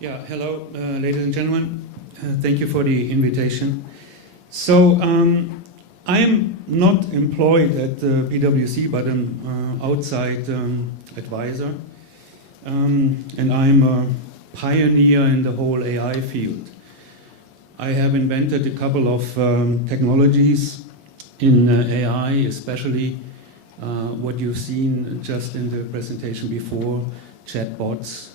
Yeah, hello, ladies and gentlemen. Thank you for the invitation. So, I'm not employed at PwC, but I'm outside advisor. And I'm a pioneer in the whole AI field. I have invented a couple of technologies in AI, especially what you've seen just in the presentation before, chatbots.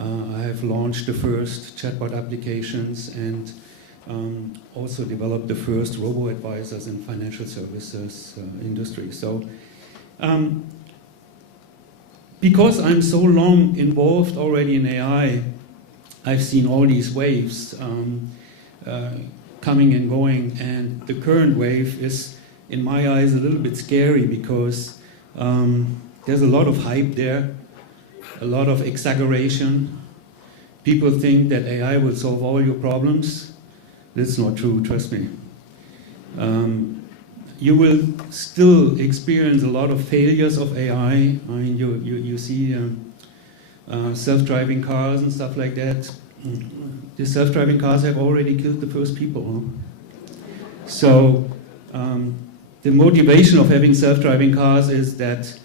I have launched the first chatbot applications and also developed the first robo-advisors in financial services industry. So, because I'm so long involved already in AI, I've seen all these waves coming and going, and the current wave is, in my eyes, a little bit scary because there's a lot of hype there, a lot of exaggeration. People think that AI will solve all your problems. That's not true, trust me. You will still experience a lot of failures of AI. I mean, you see self-driving cars and stuff like that. The self-driving cars have already killed the first people. Huh? So the motivation of having self-driving cars is that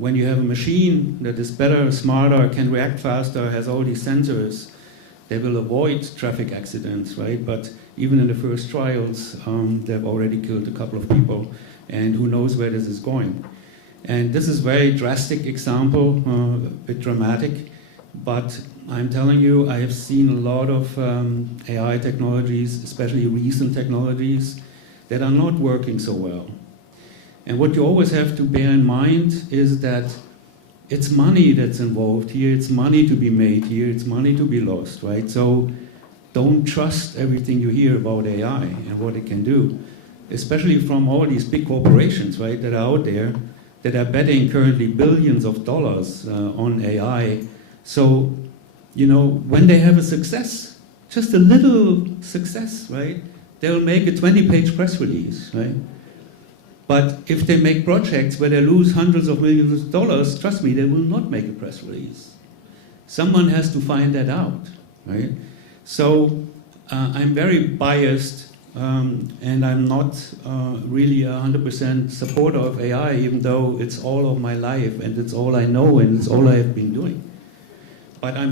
when you have a machine that is better, smarter, can react faster, has all these sensors, they will avoid traffic accidents, right? But even in the first trials, they've already killed a couple of people, and who knows where this is going. And this is a very drastic example, a bit dramatic, but I'm telling you, I have seen a lot of AI technologies, especially recent technologies, that are not working so well. And what you always have to bear in mind is that it's money that's involved here, it's money to be made here, it's money to be lost, right? So don't trust everything you hear about AI and what it can do, especially from all these big corporations, right, that are out there that are betting currently billions of dollars on AI. So, you know, when they have a success, just a little success, right, they'll make a 20-page press release, right? But if they make projects where they lose hundreds of millions of dollars, trust me, they will not make a press release. Someone has to find that out, right? So I'm very biased, and I'm not really 100% supporter of AI, even though it's all of my life, and it's all I know, and it's all I have been doing. But I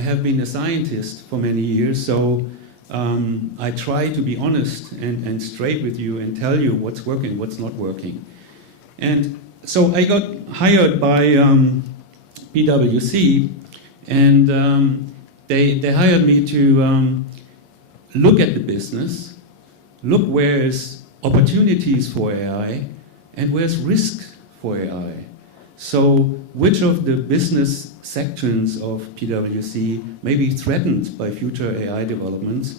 have been a scientist for many years, so I try to be honest and straight with you and tell you what's working, what's not working. And so I got hired by PwC, and they hired me to look at the business, look where's opportunities for AI and where's risk for AI. So which of the business sections of PwC may be threatened by future AI developments,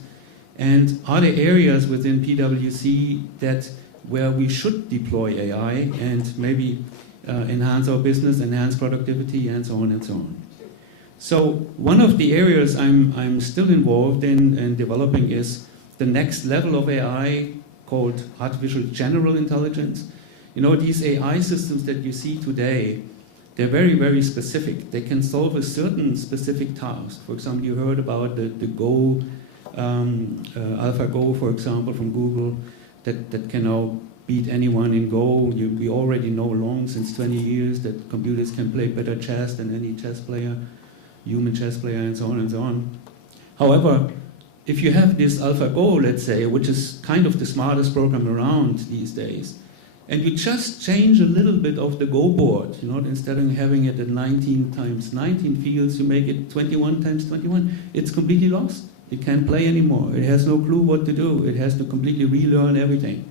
and are there areas within PwC where we should deploy AI and maybe enhance our business, enhance productivity, and so on and so on. So one of the areas I'm still involved in and developing is the next level of AI called artificial general intelligence. You know, these AI systems that you see today, they're very, very specific. They can solve a certain specific task. For example, you heard about the Go, AlphaGo, for example, from Google, that can now beat anyone in Go. We already know long, since 20 years, that computers can play better chess than any chess player, human chess player, and so on and so on. However, if you have this AlphaGo, let's say, which is kind of the smartest program around these days, and you just change a little bit of the Go board, you know, instead of having it at 19 times 19 fields, you make it 21 times 21. It's completely lost. It can't play anymore. It has no clue what to do. It has to completely relearn everything.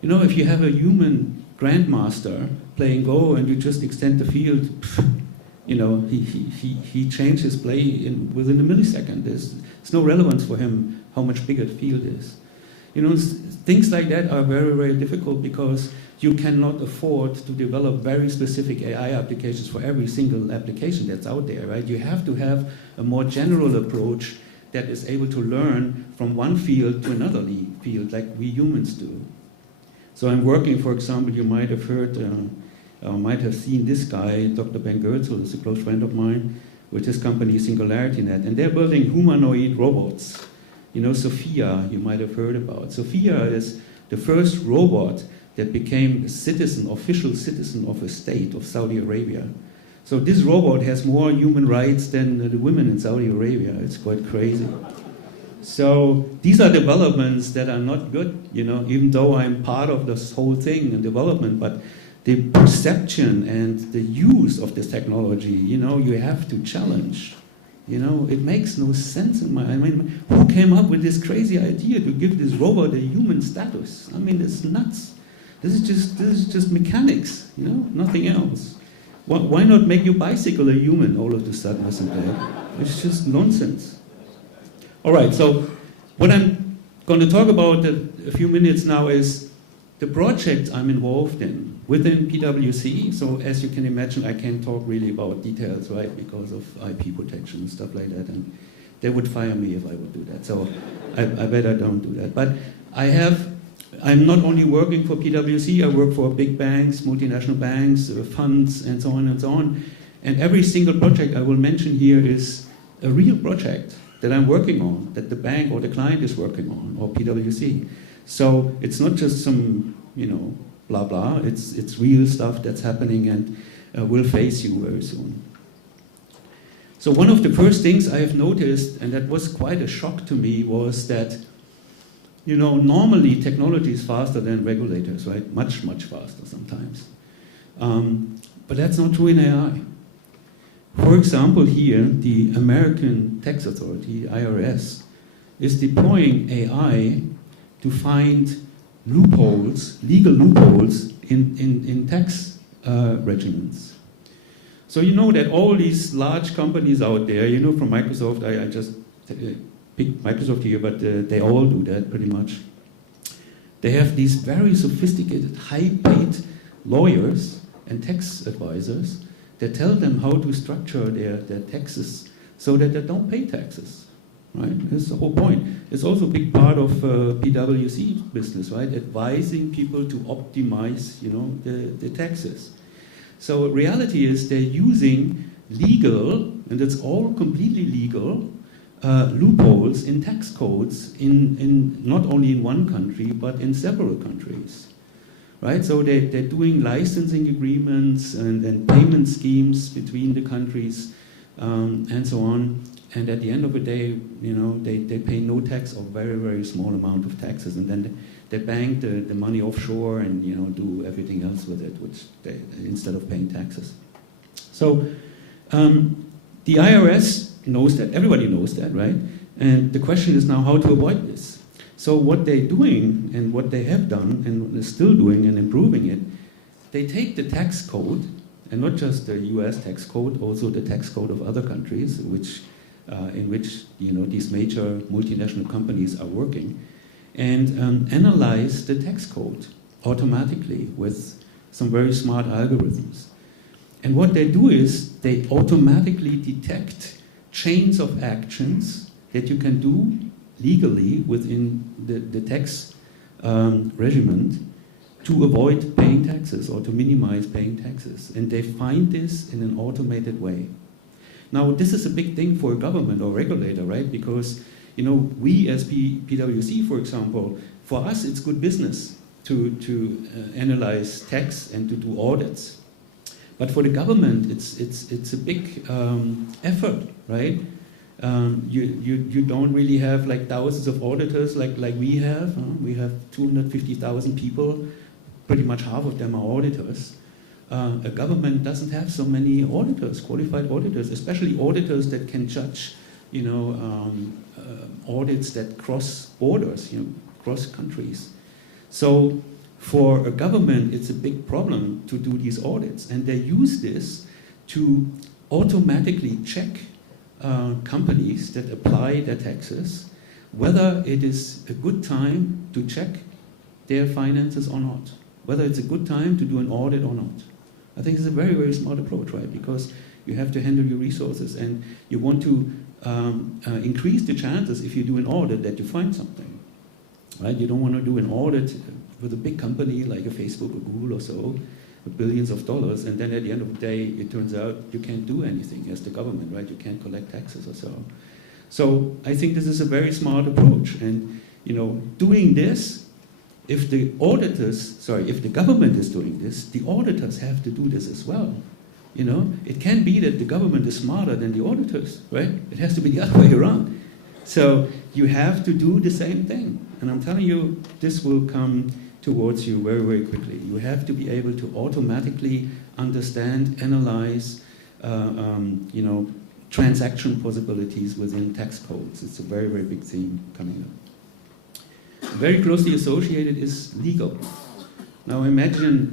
You know, if you have a human grandmaster playing Go and you just extend the field, you know, he changed his play within a millisecond. There's no relevance for him how much bigger the field is. You know, things like that are very, very difficult because you cannot afford to develop very specific AI applications for every single application that's out there, right? You have to have a more general approach that is able to learn from one field to another field, like we humans do. So I'm working, for example, you might have heard, might have seen this guy, Dr. Ben Goertzel, is a close friend of mine, with this company SingularityNet, and they're building humanoid robots. You know, Sophia, you might have heard about. Sophia is the first robot that became a citizen, official citizen of a state of Saudi Arabia. So this robot has more human rights than the women in Saudi Arabia. It's quite crazy. So these are developments that are not good, you know, even though I'm part of this whole thing and development, but the perception and the use of this technology, you know, you have to challenge. You know, it makes no sense in I mean, who came up with this crazy idea to give this robot a human status? I mean, it's nuts. This is just mechanics, you know, nothing else. Why not make your bicycle a human all of a sudden, isn't it? It's just nonsense. All right, so what I'm going to talk about a few minutes now is the project I'm involved in within PwC. So as you can imagine, I can't talk really about details, right, because of IP protection and stuff like that, and they would fire me if I would do that. So I better don't do that. But I'm not only working for PwC, I work for big banks, multinational banks, funds, and so on and so on. And every single project I will mention here is a real project that I'm working on, that the bank or the client is working on, or PwC. So it's not just some, you know, blah blah. It's real stuff that's happening and will face you very soon. So one of the first things I have noticed, and that was quite a shock to me, was that, you know, normally technology is faster than regulators, right? Much, much faster sometimes. But that's not true in AI. For example, here, the American Tax Authority, IRS, is deploying AI to find loopholes, legal loopholes in tax regimens. So you know that all these large companies out there, you know, from Microsoft, I just picked Microsoft here, but they all do that pretty much. They have these very sophisticated, high-paid lawyers and tax advisors that tell them how to structure their taxes so that they don't pay taxes, right? That's the whole point. It's also a big part of PwC business, right? Advising people to optimize, you know, the taxes. So reality is they're using legal, and it's all completely legal, loopholes in tax codes in not only in one country, but in several countries. Right, so they're doing licensing agreements and payment schemes between the countries and so on. And at the end of the day, you know, they pay no tax or very, very small amount of taxes, and then they bank the money offshore and, you know, do everything else with it, which instead of paying taxes. So the IRS knows that. Everybody knows that, right? And the question is now how to avoid this. So what they're doing and what they have done and are still doing and improving it, they take the tax code, and not just the US tax code, also the tax code of other countries, in which, you know, these major multinational companies are working, and analyze the tax code automatically with some very smart algorithms. And what they do is they automatically detect chains of actions that you can do legally within the tax regiment to avoid paying taxes or to minimize paying taxes. And they find this in an automated way. Now, this is a big thing for a government or regulator, right? Because, you know, we as PwC, for example, for us it's good business to analyze tax and to do audits. But for the government, it's a big effort, right? You don't really have like thousands of auditors like we have. We have 250,000 people. Pretty much half of them are auditors. A government doesn't have so many auditors, qualified auditors, especially auditors that can judge, you know, audits that cross borders, you know, cross countries. So for a government, it's a big problem to do these audits, and they use this to automatically check companies that apply their taxes, whether it is a good time to check their finances or not, whether it's a good time to do an audit or not. I think it's a very, very smart approach, right? Because you have to handle your resources and you want to increase the chances if you do an audit that you find something, right? You don't want to do an audit with a big company like a Facebook or Google or so, billions of dollars, and then at the end of the day, it turns out you can't do anything as the government, right? You can't collect taxes or so. So I think this is a very smart approach, and doing this, if the government is doing this, the auditors have to do this as well. It can't be that the government is smarter than the auditors, right? It has to be the other way around. So you have to do the same thing, and I'm telling you, this will come towards you very, very quickly. You have to be able to automatically understand, analyze, transaction possibilities within tax codes. It's a very, very big theme coming up. Very closely associated is legal. Now imagine,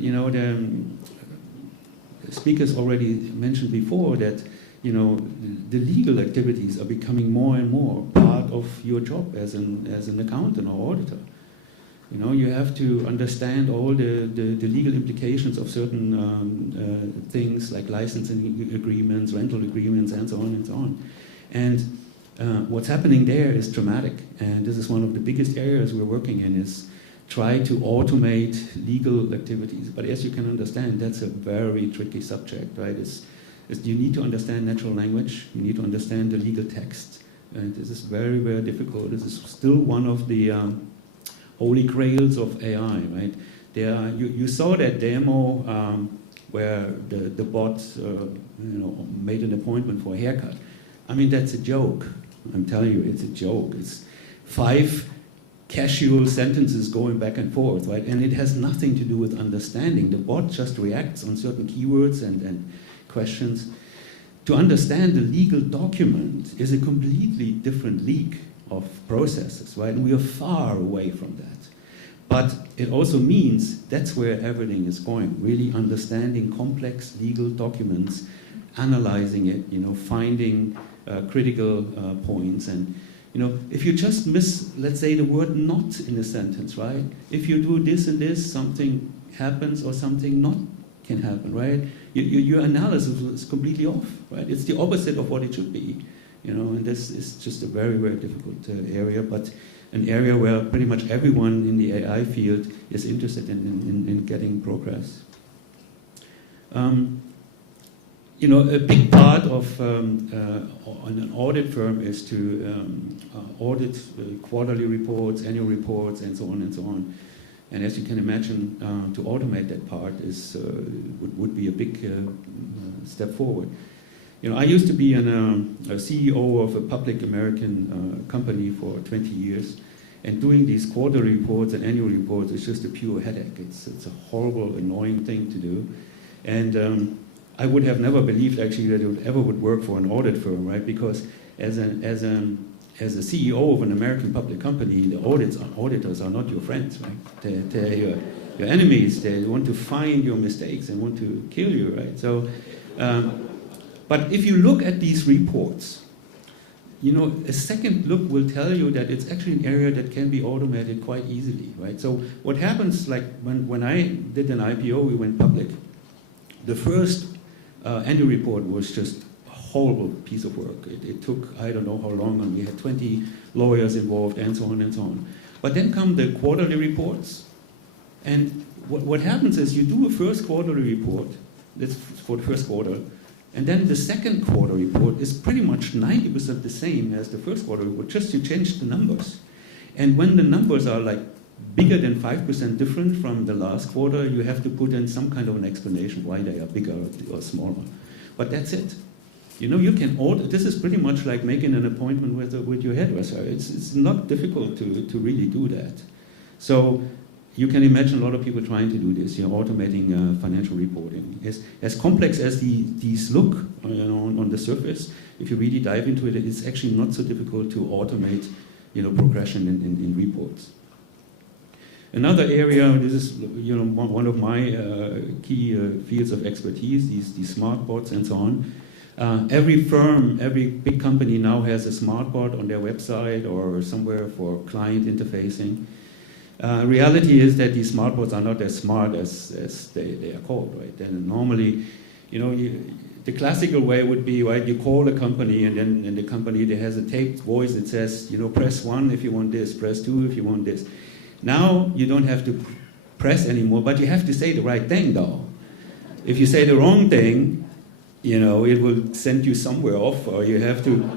the speakers already mentioned before that, the legal activities are becoming more and more part of your job as an accountant or auditor. You have to understand all the legal implications of certain things like licensing agreements, rental agreements, and so on and so on. And what's happening there is dramatic. And this is one of the biggest areas we're working in, is try to automate legal activities. But as you can understand, that's a very tricky subject, right? You need to understand natural language, you need to understand the legal text. And this is very, very difficult. This is still one of the holy grails of AI, right? You saw that demo where the bot, made an appointment for a haircut. I mean, that's a joke. I'm telling you, it's a joke. It's 5 casual sentences going back and forth, right? And it has nothing to do with understanding. The bot just reacts on certain keywords and questions. To understand the legal document is a completely different league of processes, right? And we are far away from that. But it also means that's where everything is going, really understanding complex legal documents, analyzing it, finding critical points. And, if you just miss, let's say, the word not in a sentence, right? If you do this and this, something happens or something not can happen, right? Your analysis is completely off, right? It's the opposite of what it should be. And this is just a very, very difficult area, but an area where pretty much everyone in the AI field is interested in getting progress. A big part of an audit firm is to audit quarterly reports, annual reports, and so on and so on. And as you can imagine, to automate that part would be a big step forward. I used to be a CEO of a public American company for 20 years, and doing these quarterly reports and annual reports is just a pure headache. It's a horrible, annoying thing to do, and I would have never believed actually that it would work for an audit firm, right? Because as a CEO of an American public company, the auditors are not your friends, right? They're your enemies. They want to find your mistakes and want to kill you, right? So. But if you look at these reports, a second look will tell you that it's actually an area that can be automated quite easily, right? So what happens, like when I did an IPO, we went public, the first annual report was just a horrible piece of work. It took, I don't know how long, and we had 20 lawyers involved, and so on and so on. But then come the quarterly reports, and what happens is you do a first quarterly report, that's for the first quarter, and then the second quarter report is pretty much 90% the same as the first quarter report, just you change the numbers. And when the numbers are like bigger than 5% different from the last quarter, you have to put in some kind of an explanation why they are bigger or smaller. But that's it. You can audit. This is pretty much like making an appointment with your hairdresser. It's not difficult to really do that. So you can imagine a lot of people trying to do this, automating financial reporting. As complex as these look on the surface, if you really dive into it, it's actually not so difficult to automate progression in reports. Another area, this is one of my key fields of expertise, these smart bots and so on. Every firm, every big company now has a smart bot on their website or somewhere for client interfacing. Reality is that these smart bots are not as smart as they are called, right? And normally, the classical way would be, right, you call a company and then in the company there has a taped voice that says, press 1 if you want this, press 2 if you want this. Now you don't have to press anymore, but you have to say the right thing though. if you say the wrong thing, you know, it will send you somewhere off, or you have to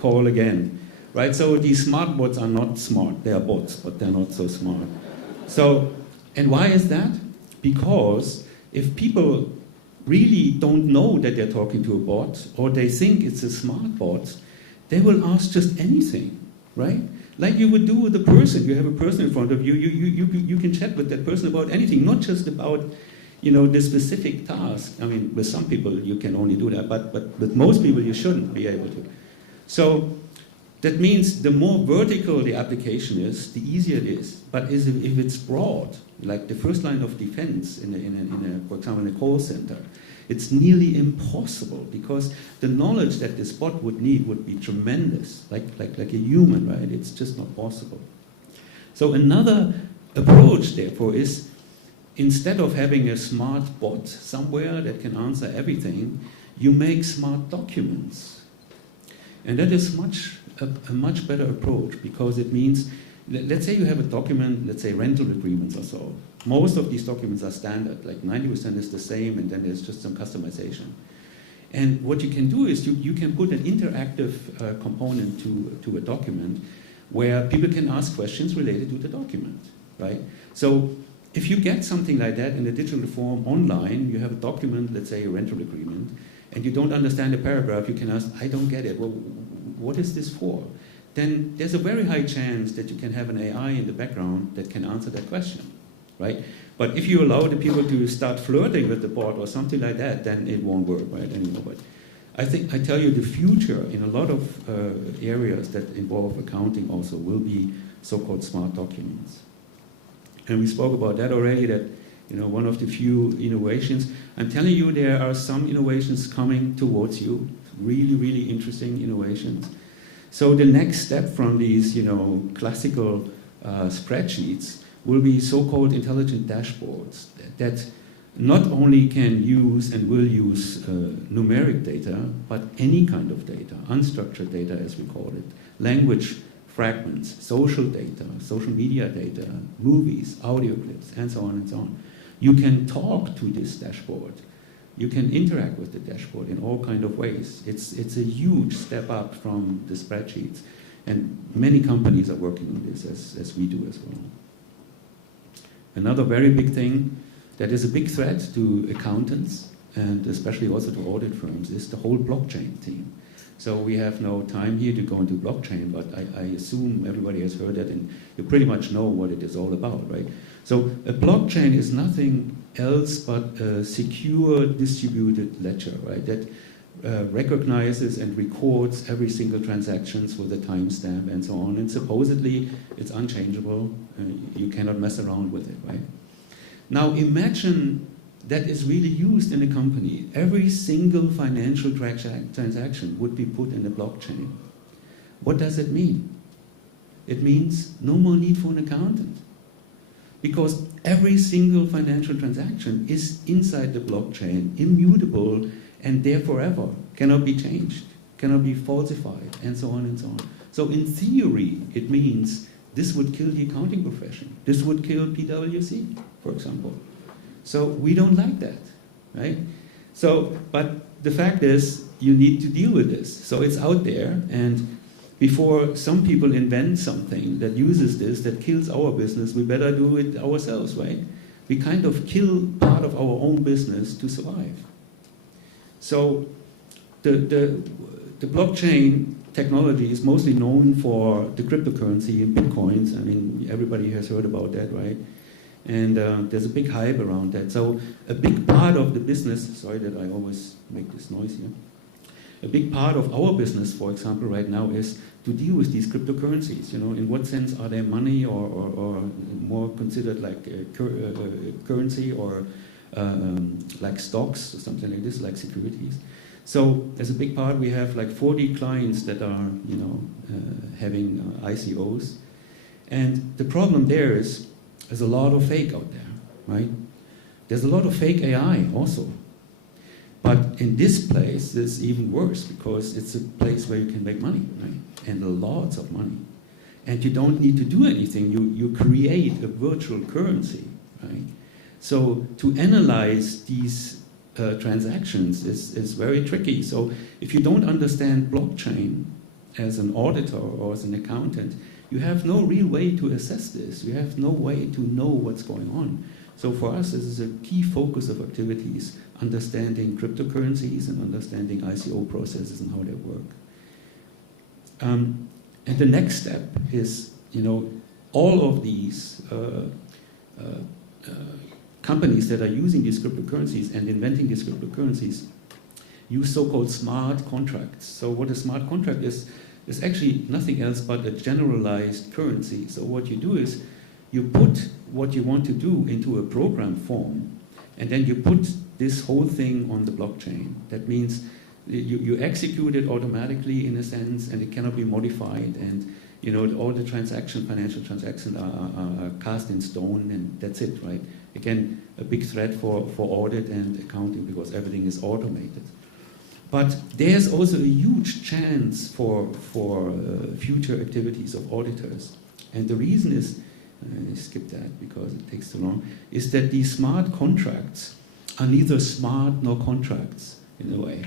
call again, right? So these smart bots are not smart. They are bots, but they're not so smart. So, and why is that? Because if people really don't know that they're talking to a bot, or they think it's a smart bot, they will ask just anything, right? Like you would do with a person. You have a person in front of you. You can chat with that person about anything, not just about, you know, the specific task. I mean, with some people you can only do that, but with most people you shouldn't be able to. So that means the more vertical the application is, the easier it is. But if it's broad, like the first line of defense for example, in a call center, it's nearly impossible, because the knowledge that this bot would need would be tremendous, like a human, right? It's just not possible. So another approach, therefore, is instead of having a smart bot somewhere that can answer everything, you make smart documents. And that is a much better approach, because it means, let's say you have a document, let's say rental agreements or so. Most of these documents are standard, like 90% is the same, and then there's just some customization. And what you can do is you can put an interactive component to a document where people can ask questions related to the document, right? So if you get something like that in a digital form online, you have a document, let's say a rental agreement, and you don't understand the paragraph, you can ask, I don't get it, well, what is this for? Then there's a very high chance that you can have an AI in the background that can answer that question, right? But if you allow the people to start flirting with the bot or something like that, then it won't work, right, anymore. But I tell you, the future in a lot of areas that involve accounting also will be so-called smart documents. And we spoke about that already, that, you know, one of the few innovations. I'm telling you, there are some innovations coming towards you, really, really interesting innovations. So the next step from these, you know, classical spreadsheets will be so-called intelligent dashboards that not only can use and will use numeric data, but any kind of data, unstructured data as we call it, language fragments, social data, social media data, movies, audio clips, and so on and so on. You can talk to this dashboard. You can interact with the dashboard in all kinds of ways. It's a huge step up from the spreadsheets. And many companies are working on this, as we do as well. Another very big thing that is a big threat to accountants, and especially also to audit firms, is the whole blockchain theme. So we have no time here to go into blockchain, but I assume everybody has heard that, and you pretty much know what it is all about, right? So a blockchain is nothing else but a secure distributed ledger, right? That recognizes and records every single transactions with a timestamp and so on. And supposedly it's unchangeable. You cannot mess around with it, right? Now imagine that is really used in a company. Every single financial transaction would be put in the blockchain. What does it mean? It means no more need for an accountant. Because every single financial transaction is inside the blockchain, immutable, and there forever, cannot be changed, cannot be falsified, and so on and so on. So in theory, it means this would kill the accounting profession. This would kill PwC, for example. So we don't like that, right? So, but the fact is, you need to deal with this. So it's out there, and before some people invent something that uses this, that kills our business, we better do it ourselves, right? We kind of kill part of our own business to survive. So the blockchain technology is mostly known for the cryptocurrency and bitcoins. I mean, everybody has heard about that, right? And there's a big hype around that. So a big part of the business, sorry that I always make this noise here. A big part of our business, for example, right now is to deal with these cryptocurrencies. You know, in what sense are they money or more considered like currency or like stocks or something like this, like securities. So as a big part, we have like 40 clients that are, you know, having ICOs. And the problem there is there's a lot of fake out there, right? There's a lot of fake AI also. But in this place, it's even worse because it's a place where you can make money, right? And lots of money. And you don't need to do anything. You create a virtual currency, right? So to analyze these transactions is very tricky. So if you don't understand blockchain as an auditor or as an accountant, you have no real way to assess this. You have no way to know what's going on. So for us, this is a key focus of activities, understanding cryptocurrencies and understanding ICO processes and how they work. And the next step is, all of these companies that are using these cryptocurrencies and inventing these cryptocurrencies use so-called smart contracts. So what a smart contract is actually nothing else but a generalized currency. So what you do is you put what you want to do into a program form, and then you put this whole thing on the blockchain. That means you execute it automatically in a sense, and it cannot be modified, and all the financial transactions are cast in stone, and that's it, right? Again, a big threat for audit and accounting because everything is automated. But there's also a huge chance for future activities of auditors. And the reason is, I skip that because it takes too long, is that these smart contracts are neither smart nor contracts in a way.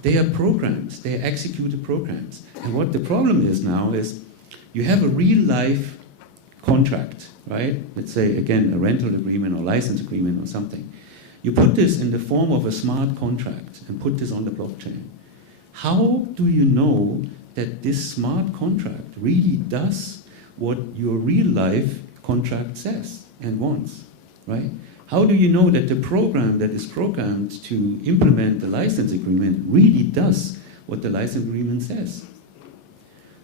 They are programs, they are executed programs. And what the problem is now is you have a real life contract, right? Let's say, again, a rental agreement or license agreement or something. You put this in the form of a smart contract and put this on the blockchain. How do you know that this smart contract really does what your real life contract says and wants, right? How do you know that the program that is programmed to implement the license agreement really does what the license agreement says?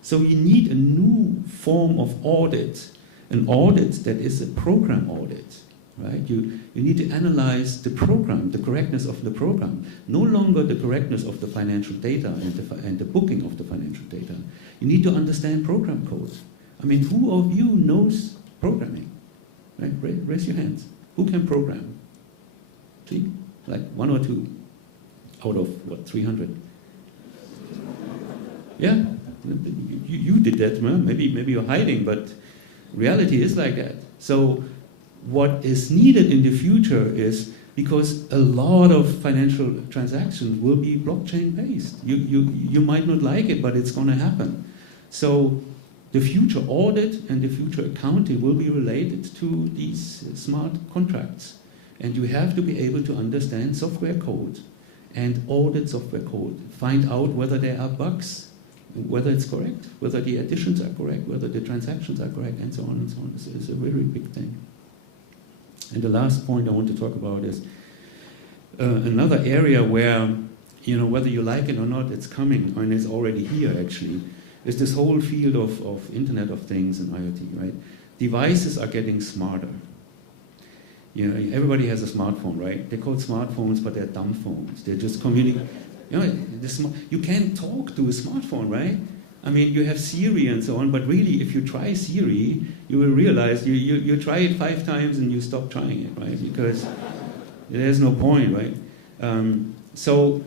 So you need a new form of audit, an audit that is a program audit, right? You need to analyze the program, the correctness of the program, no longer the correctness of the financial data and the booking of the financial data. You need to understand program code. I mean, who of you knows programming? Right? Raise your hands. Who can program? See? Like 1 or 2 out of, 300? Yeah, you did that, man. Maybe you're hiding, but reality is like that. So what is needed in the future is, because a lot of financial transactions will be blockchain based. You might not like it, but it's going to happen. So the future audit and the future accounting will be related to these smart contracts. And you have to be able to understand software code and audit software code. Find out whether there are bugs, whether it's correct, whether the additions are correct, whether the transactions are correct, and so on and so on. It's a very big thing. And the last point I want to talk about is another area where, whether you like it or not, it's coming, and it's already here actually, is this whole field of Internet of Things and IoT, right? Devices are getting smarter. Everybody has a smartphone, right? They're called smartphones, but they're dumb phones. They're just communicating. You can't talk to a smartphone, right? I mean, you have Siri and so on, but really, if you try Siri, you will realize you try it 5 times and you stop trying it, right? Because there's no point, right? So,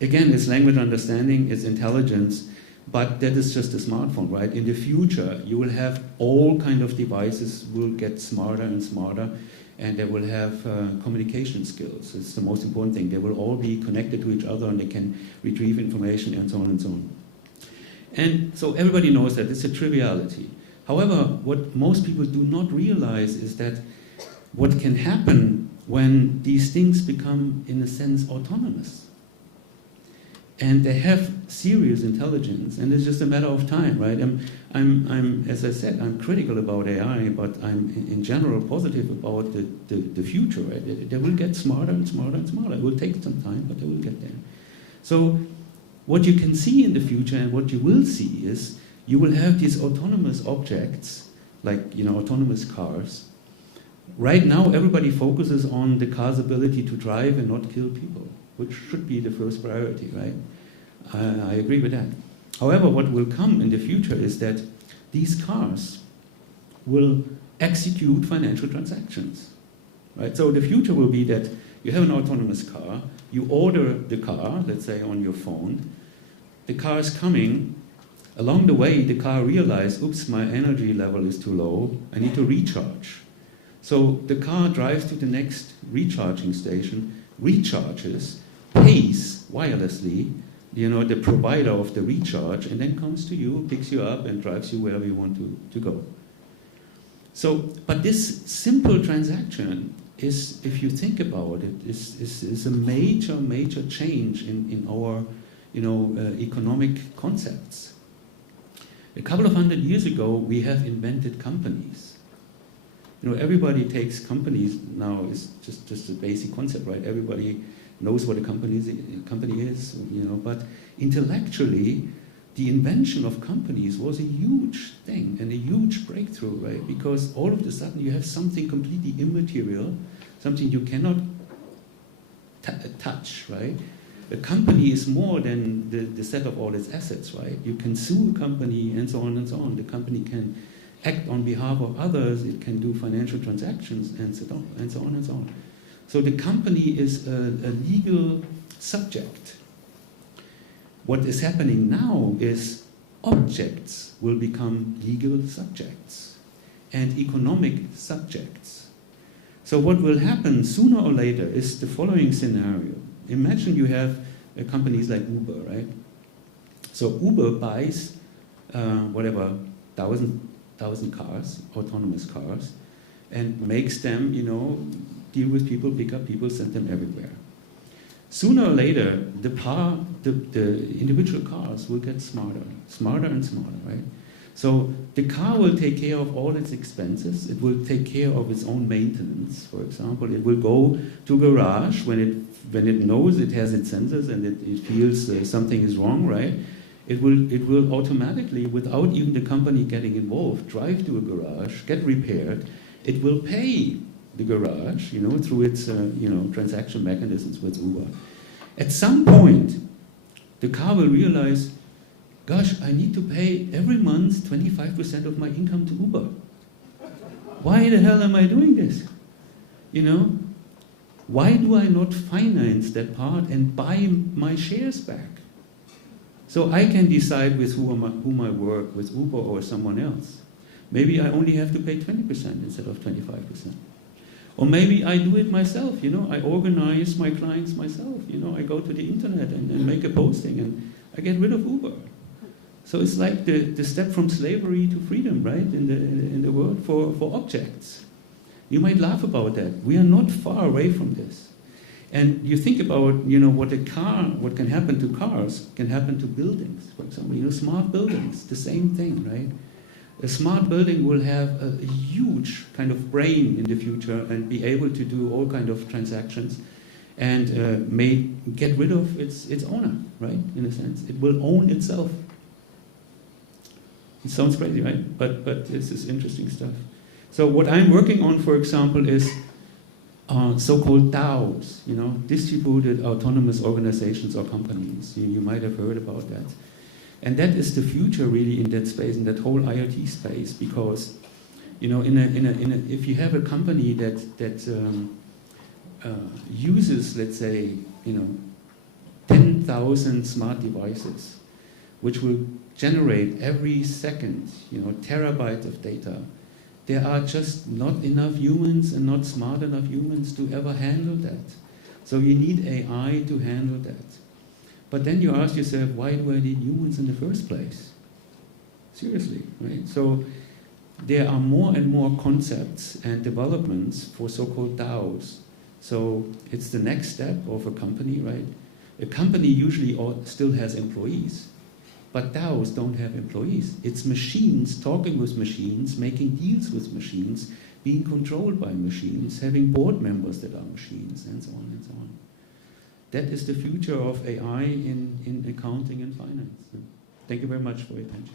again, it's language understanding, it's intelligence, but that is just a smartphone, right? In the future, you will have all kind of devices will get smarter and smarter, and they will have communication skills. It's the most important thing. They will all be connected to each other, and they can retrieve information, and so on and so on. And so everybody knows that it's a triviality. However, what most people do not realize is that what can happen when these things become, in a sense, autonomous. And they have serious intelligence, and it's just a matter of time, right? I'm as I said, I'm critical about AI, but I'm in general positive about the future, right? They will get smarter and smarter and smarter. It will take some time, but they will get there. So what you can see in the future and what you will see is you will have these autonomous objects, like autonomous cars. Right now, everybody focuses on the car's ability to drive and not kill people, which should be the first priority, right? I agree with that. However, what will come in the future is that these cars will execute financial transactions, right? So the future will be that you have an autonomous car, you order the car, let's say on your phone, the car is coming, along the way the car realizes, oops, my energy level is too low, I need to recharge. So the car drives to the next recharging station, recharges, pays wirelessly, the provider of the recharge, and then comes to you, picks you up, and drives you wherever you want to go. So, but this simple transaction is, if you think about it, is a major change in our, economic concepts. A couple of 100 years ago, we have invented companies. Everybody takes companies now, is just a basic concept, right? Everybody knows what a company is, but intellectually, the invention of companies was a huge thing and a huge breakthrough, right? Because all of a sudden you have something completely immaterial, something you cannot touch, right? A company is more than the set of all its assets, right? You can sue a company and so on and so on. The company can act on behalf of others, it can do financial transactions and so on and so on and so on. So the company is a legal subject. What is happening now is objects will become legal subjects and economic subjects. So what will happen sooner or later is the following scenario. Imagine you have companies like Uber, right? So Uber buys whatever, 1,000 cars, autonomous cars, and makes them, deal with people, pick up people, send them everywhere. Sooner or later, the individual cars will get smarter and smarter, right? So the car will take care of all its expenses. It will take care of its own maintenance. For example, it will go to a garage when it knows it has its sensors and it feels something is wrong, right? It will automatically, without even the company getting involved, drive to a garage, get repaired. It will pay the garage, through its transaction mechanisms with Uber. At some point, the car will realize, gosh, I need to pay every month 25% of my income to Uber. Why the hell am I doing this? Why do I not finance that part and buy my shares back? So I can decide with whom I work, with Uber or someone else. Maybe I only have to pay 20% instead of 25%. Or maybe I do it myself, I organize my clients myself, I go to the internet and make a posting and I get rid of Uber. So it's like the step from slavery to freedom, right, in the world for objects. You might laugh about that. We are not far away from this. And you think about, what can happen to cars can happen to buildings, for example, smart buildings, the same thing, right? A smart building will have a huge kind of brain in the future and be able to do all kind of transactions and may get rid of its owner, right, in a sense. It will own itself. It sounds crazy, right? But this is interesting stuff. So what I'm working on, for example, is so-called DAOs, distributed autonomous organizations or companies. You might have heard about that. And that is the future, really, in that space, in that whole IoT space, because, if you have a company that uses, let's say, 10,000 smart devices, which will generate every second, terabytes of data, there are just not enough humans and not smart enough humans to ever handle that. So you need AI to handle that. But then you ask yourself, why do I need humans in the first place? Seriously, right? So there are more and more concepts and developments for so-called DAOs. So it's the next step of a company, right? A company usually still has employees, but DAOs don't have employees. It's machines talking with machines, making deals with machines, being controlled by machines, having board members that are machines, and so on and so on. That is the future of AI in accounting and finance. Thank you very much for your attention.